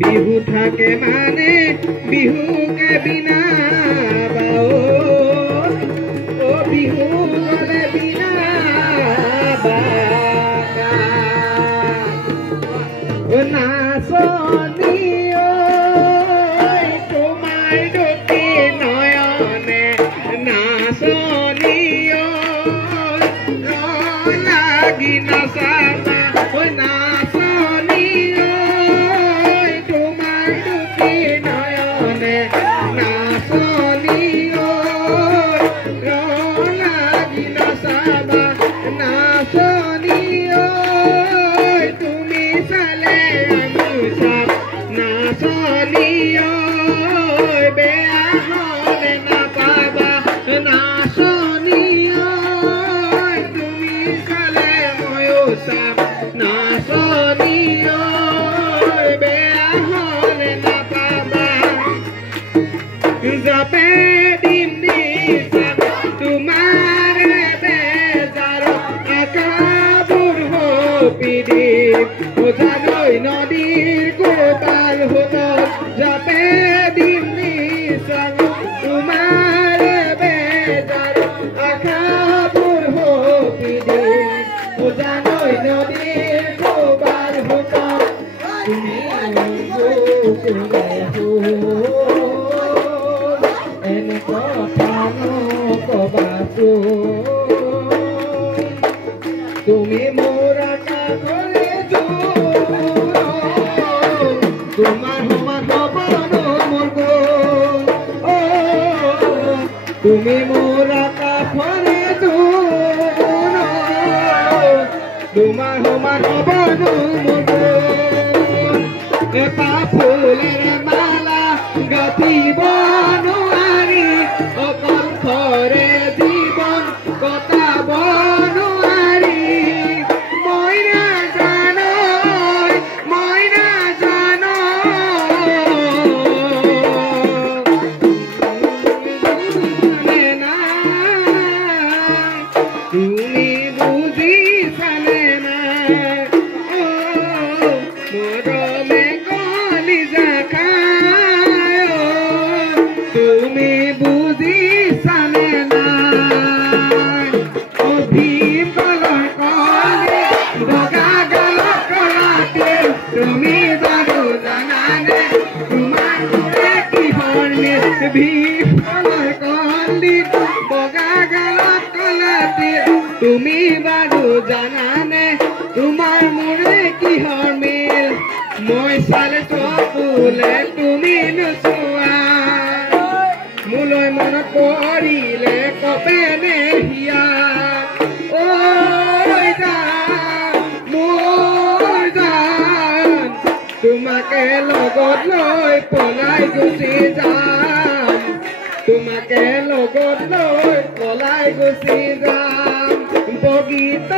বিহু থাকে মানে বিহুকে বিনা বাও ও বিহু গলে বিনা বাকা ও নাচনি তোমার দুটি নয়নে নাচনি লাগি নাচাবা ও নাচনি তোমার দুটি নয়নে নাচনি লাগি নাচাবা নাচনি তুমি চালে আমি চাম নাচনি বেয়া হলে নাপাবা নাচনি তুমি চালে ময়ো চাম নাচনি বেয়া হলে নাপাবা যাপে দিম নিচাম তোমাৰ বেজাৰ আকাবোৰ হপি দিম উজানৈ নদীৰ কোপাল সোঁতত যাপে দিম নিচাম তোমাৰ বেজাৰ আকাবোৰ হপি দিম উজানৈ নদীৰ কোপাল সোঁতত তুমি এনে কথা নকবাতো তুমি মোৰ আকাশৰে তোমাৰ সমান হ'ব মোৰ গুণ তুমি মোৰ আকাশৰে তোমাৰ সমান হ'ব মোৰ গুণ এটা ফুলেৰে মালা গাঁঠিব নোৱাৰি অকল ঘৰে জীৱন কটাব নোৱাৰি মই নাজানো তুমি বুজিছানে নাই মৰমে কলিজা খায় তুমি বুজিছানে নাই অভিম গলৰ কলি বগা গালত কলাতে তুমি বাৰু জানানে তোমাৰ কিহৰ ভীম গলৰ কলি বগা গালত কলাতে তুমি বাৰু জানানে তোমাৰ মোৰে কিহৰ মিল মই চালে চকুলে তুমি নোচোৱা মোলৈ মনত পৰিলে কপেনে হিয়া ঐ জান মোৰ জান তোমাকে লগত লৈ পলাই গুচি যাম তোমাকে লগত লৈ পলাই গুচি যাম বগীত